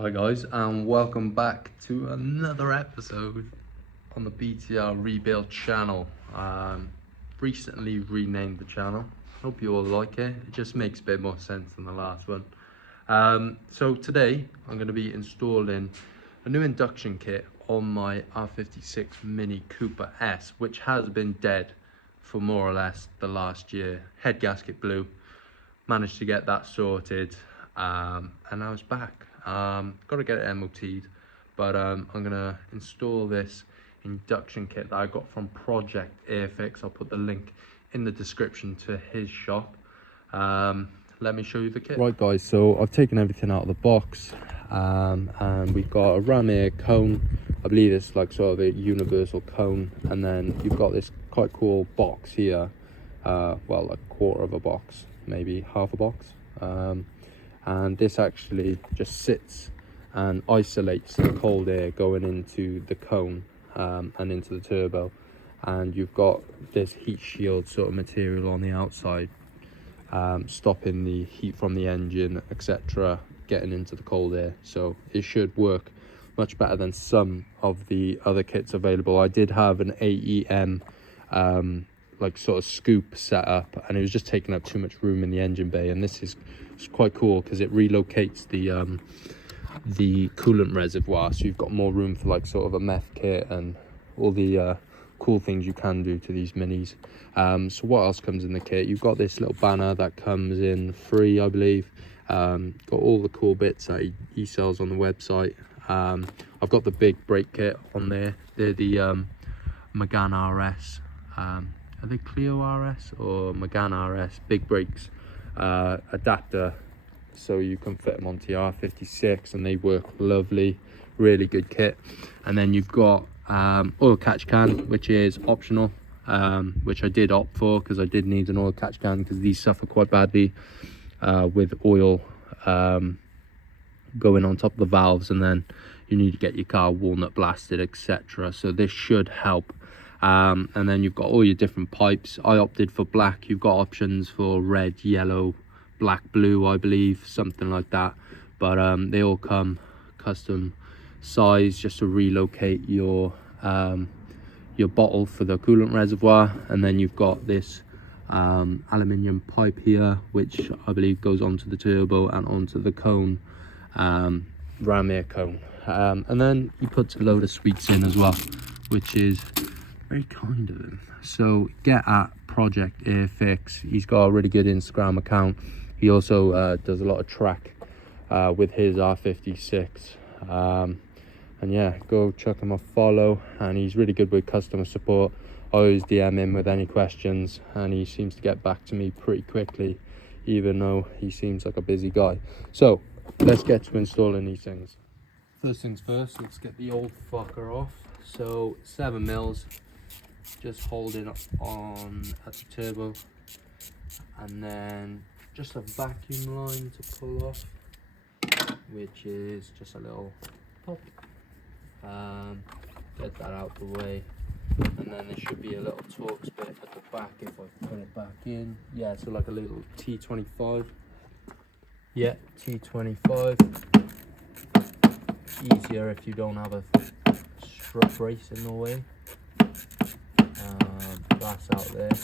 Hi guys, and welcome back to another episode on the BTR Rebuild channel. Recently renamed the channel. Hope you all like it. It just makes a bit more sense than the last one. So today I'm going to be installing a new induction kit on my R56 Mini Cooper S, which has been dead for more or less the last year. Head gasket blew, managed to get that sorted, and now it's back. Got to get it MOT'd, but I'm gonna install this induction kit that I got from Project Airifix. I'll put the link in the description to his shop. Let me show you the kit. Right guys, so I've taken everything out of the box, and we've got a ram air cone. I believe it's like sort of a universal cone, and then you've got this quite cool box here, well, a quarter of a box, maybe half a box, and this actually just sits and isolates the cold air going into the cone and into the turbo, and you've got this heat shield sort of material on the outside, stopping the heat from the engine, etc., getting into the cold air. So it should work much better than some of the other kits available. I did have an AEM like sort of scoop set up, and it was just taking up too much room in the engine bay, and this is quite cool because it relocates the coolant reservoir, so you've got more room for like sort of a meth kit and all the cool things you can do to these minis. So what else comes in the kit? You've got this little banner that comes in free, I believe. Got all the cool bits that he sells on the website. I've got the big brake kit on there. They're the Megane RS, are they Clio RS or Megane RS big brakes adapter, so you can fit them onto your R56 and they work lovely. Really good kit. And then you've got oil catch can, which is optional, which I did opt for because I did need an oil catch can because these suffer quite badly with oil going on top of the valves, and then you need to get your car walnut blasted, etc. So this should help. And then you've got all your different pipes. I opted for black. You've got options for red, yellow, black, blue, I believe, something like that, but they all come custom size just to relocate your bottle for the coolant reservoir. And then you've got this aluminium pipe here, which I believe goes onto the turbo and onto the cone, ram air cone. And then he puts a load of sweets in as well, which is very kind of him. So get at Project Airifix. He's got a really good Instagram account. He also does a lot of track with his R56, and yeah, go check him a follow. And he's really good with customer support. I always DM him with any questions, and he seems to get back to me pretty quickly, even though he seems like a busy guy. So let's get to installing these things. First things first, let's get the old fucker off. So 7 mils, just holding up on at the turbo, and then just a vacuum line to pull off, which is just a little pop. Get that out the way, and then there should be a little Torx bit at the back if I put it back in. Yeah, so like a little T25. Yeah, T25. Easier if you don't have a strut brace in the way. That's out there.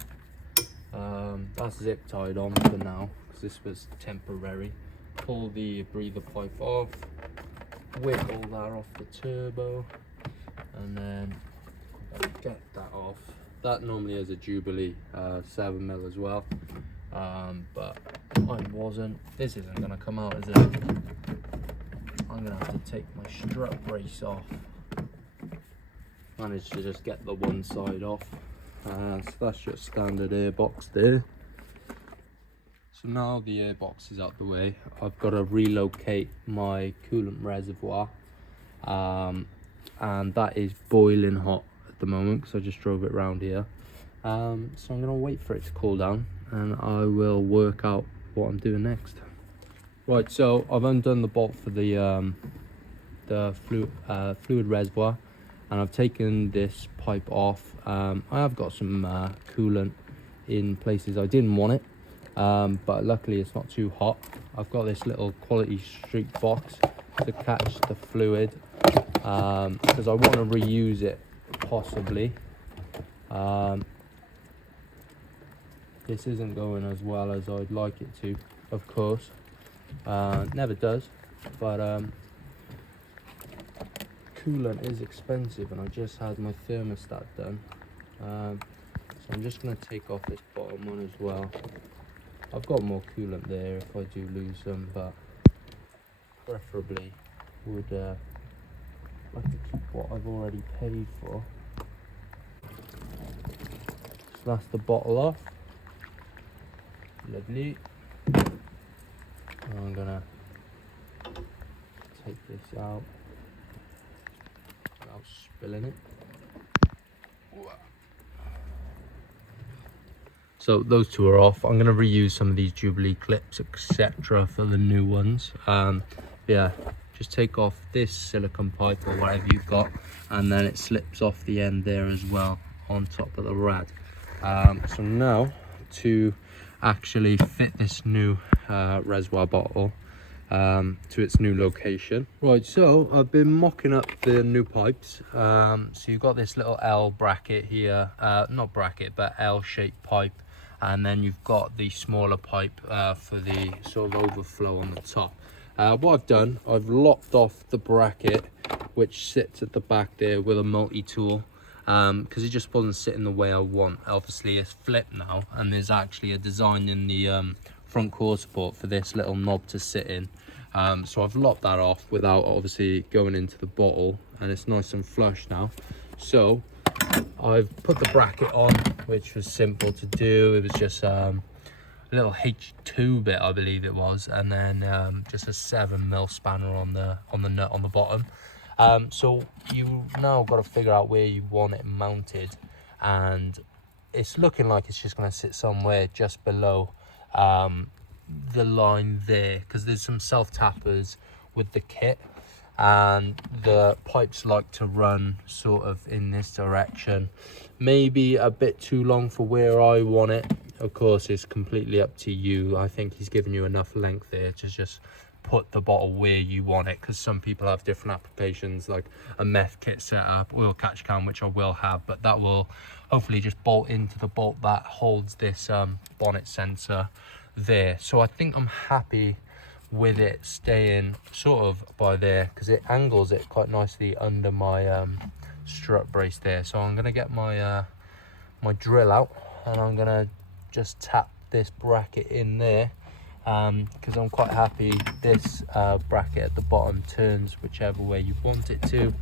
That's zip tied on for now because this was temporary. Pull the breather pipe off, wiggle that off the turbo, and then get that off. That normally is a Jubilee 7 mil as well, but mine wasn't. This isn't going to come out, is it? I'm going to have to take my strut brace off. Managed to just get the one side off. So that's just standard airbox there. So now the airbox is out the way, I've got to relocate my coolant reservoir, and that is boiling hot at the moment because I just drove it around here. So I'm going to wait for it to cool down, and I will work out what I'm doing next. Right, so I've undone the bolt for the fluid reservoir, and I've taken this pipe off. I have got some coolant in places I didn't want it, but luckily it's not too hot. I've got this little Quality Street box to catch the fluid, because I want to reuse it possibly. This isn't going as well as I'd like it to, of course. Never does, but coolant is expensive, and I just had my thermostat done. So I'm just going to take off this bottom one as well. I've got more coolant there if I do lose some, but preferably would like to keep what I've already paid for. So that's the bottle off. Lovely. I'm gonna take this out without spilling it. So those two are off. I'm going to reuse some of these Jubilee clips, etc. for the new ones. Yeah, just take off this silicone pipe or whatever you've got, and then it slips off the end there as well on top of the rad. So now to actually fit this new reservoir bottle to its new location. Right, so I've been mocking up the new pipes. So you've got this little L bracket here, not bracket, but L-shaped pipe. And then you've got the smaller pipe for the sort of overflow on the top. What I've done, I've locked off the bracket which sits at the back there with a multi-tool, because it just wasn't sitting the way I want. Obviously it's flipped now, and there's actually a design in the front core support for this little knob to sit in. So I've locked that off without obviously going into the bottle, and it's nice and flush now. So I've put the bracket on, which was simple to do. It was just a little H2 bit, I believe it was, and then just a 7mm spanner on the nut on the bottom. So you now got to figure out where you want it mounted, and it's looking like it's just going to sit somewhere just below the line there, because there's some self tappers with the kit, and the pipes like to run sort of in this direction, maybe a bit too long for where I want it. Of course, it's completely up to you. I think he's given you enough length there to just put the bottle where you want it, because some people have different applications, like a meth kit setup, oil catch can, which I will have, but that will hopefully just bolt into the bolt that holds this bonnet sensor there. So I think I'm happy with it staying sort of by there, because it angles it quite nicely under my strut brace there. So I'm gonna get my my drill out, and I'm gonna just tap this bracket in there, because I'm quite happy this bracket at the bottom turns whichever way you want it to.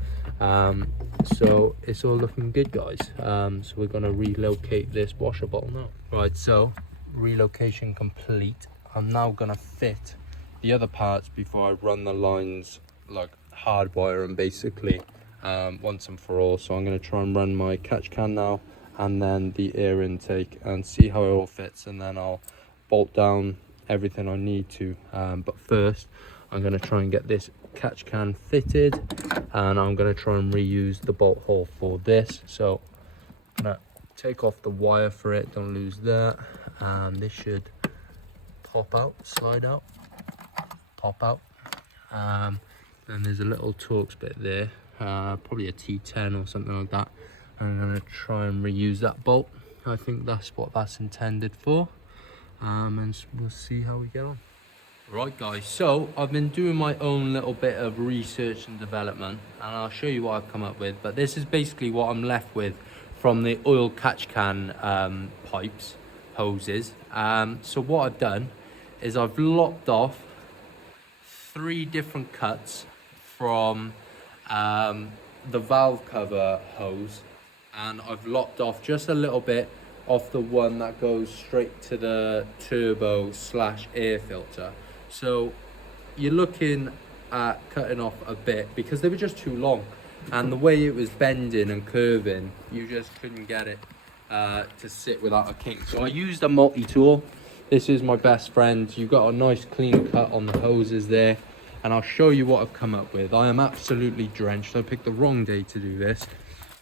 So it's all looking good, guys. So we're gonna relocate this washer bottle now. Right, so relocation complete. I'm now gonna fit the other parts before I run the lines, like hardwire them basically, once and for all. So I'm going to try and run my catch can now, and then the air intake, and see how it all fits, and then I'll bolt down everything I need to. But first I'm going to try and get this catch can fitted, and I'm going to try and reuse the bolt hole for this. So I'm going to take off the wire for it, don't lose that. This should pop out, slide out, pop out. And there's a little Torx bit there, probably a T10 or something like that. I'm going to try and reuse that bolt. I think that's what that's intended for, and we'll see how we get on. Right, guys, so I've been doing my own little bit of research and development, and I'll show you what I've come up with. But this is basically what I'm left with from the oil catch can pipes, hoses. So what I've done is I've lopped off 3 different cuts from the valve cover hose, and I've lopped off just a little bit off the one that goes straight to the turbo / air filter. So you're looking at cutting off a bit because they were just too long, and the way it was bending and curving, you just couldn't get it to sit without a kink. So I used a multi-tool. This is my best friend. You've got a nice clean cut on the hoses there, and I'll show you what I've come up with. I am absolutely drenched. I picked the wrong day to do this,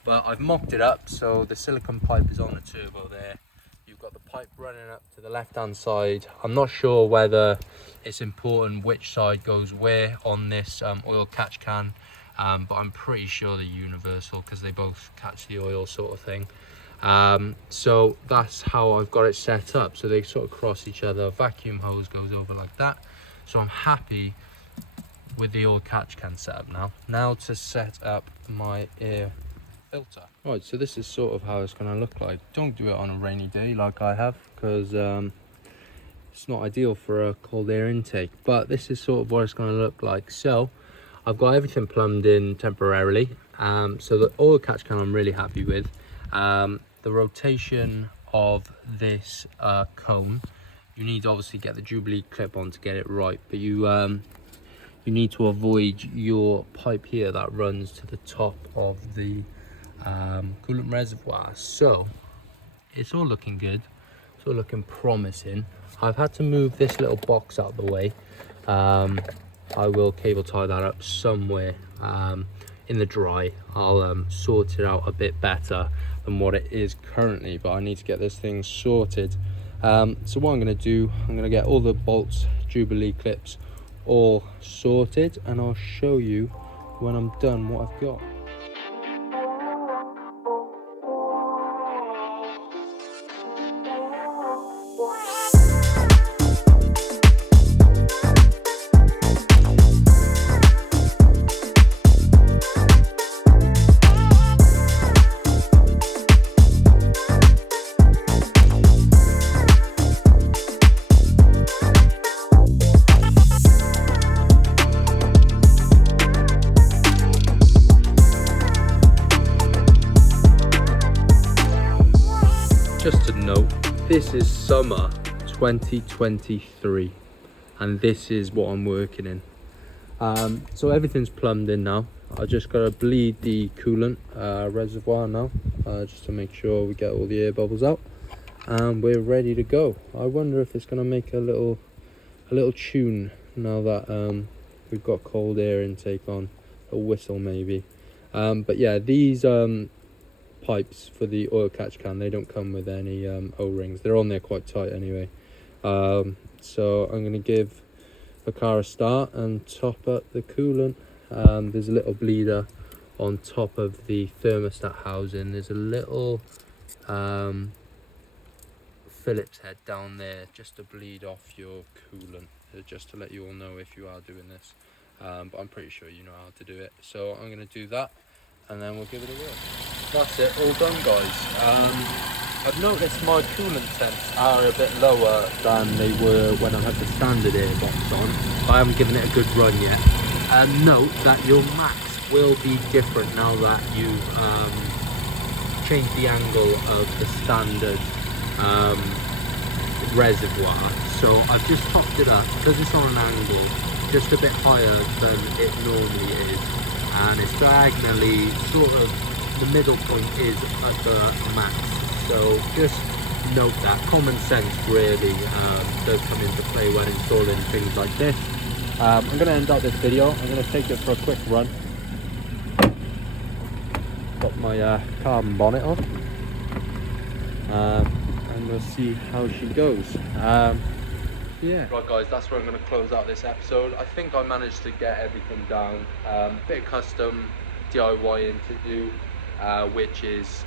but I've mocked it up. So the silicone pipe is on the turbo there. You've got the pipe running up to the left hand side. I'm not sure whether it's important which side goes where on this oil catch can, but I'm pretty sure they're universal because they both catch the oil sort of thing. So that's how I've got it set up, so they sort of cross each other. Vacuum hose goes over like that, so I'm happy with the oil catch can setup now to set up my air filter. Right, so this is sort of how it's going to look like. Don't do it on a rainy day like I have, because it's not ideal for a cold air intake, but this is sort of what it's going to look like. So I've got everything plumbed in temporarily, so the oil catch can I'm really happy with. The rotation of this cone, you need to obviously get the Jubilee clip on to get it right, but you need to avoid your pipe here that runs to the top of the coolant reservoir. So it's all looking good, it's all looking promising. I've had to move this little box out of the way. I will cable tie that up somewhere in the dry. I'll sort it out a bit better than what it is currently, but I need to get this thing sorted. So what I'm going to do, I'm going to get all the bolts, Jubilee clips all sorted, and I'll show you when I'm done what I've got. Just to note, this is summer 2023 and this is what I'm working in. So everything's plumbed in now. I just got to bleed the coolant reservoir now, just to make sure we get all the air bubbles out, and we're ready to go. I wonder if it's going to make a little tune now that we've got cold air intake on, a whistle maybe. But yeah, these pipes for the oil catch can, they don't come with any O-rings. They're on there quite tight anyway. So I'm going to give the car a start and top up the coolant. There's a little bleeder on top of the thermostat housing. There's a little Phillips head down there just to bleed off your coolant, just to let you all know if you are doing this. But I'm pretty sure you know how to do it. So I'm going to do that, and then we'll give it a whirl. That's it, all done guys. I've noticed my coolant temps are a bit lower than they were when I had the standard airbox on. I haven't given it a good run yet. Note that your max will be different now that you've changed the angle of the standard reservoir. So I've just topped it up because it's on an angle just a bit higher than it normally is, and it's diagonally sort of, the middle point is at the max. So just note that common sense really does come into play when installing things like this. I'm going to end out this video. I'm going to take it for a quick run. Got my carbon bonnet on, and we'll see how she goes. Yeah. Right guys, that's where I'm going to close out this episode. I think I managed to get everything down. Bit of custom DIYing to do, which is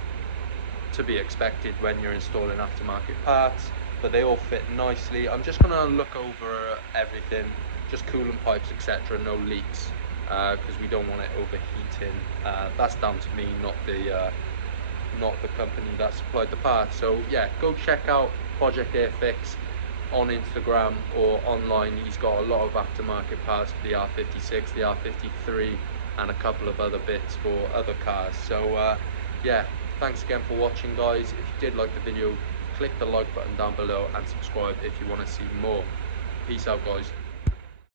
to be expected when you're installing aftermarket parts, but they all fit nicely. I'm just going to look over everything, just coolant pipes, etc., no leaks, because we don't want it overheating. That's down to me, not the company that supplied the parts. So yeah, go check out Project Airifix on Instagram or online. He's got a lot of aftermarket parts for the R56, the R53, and a couple of other bits for other cars. So yeah, thanks again for watching guys. If you did like the video, click the like button down below and subscribe if you want to see more. Peace out guys.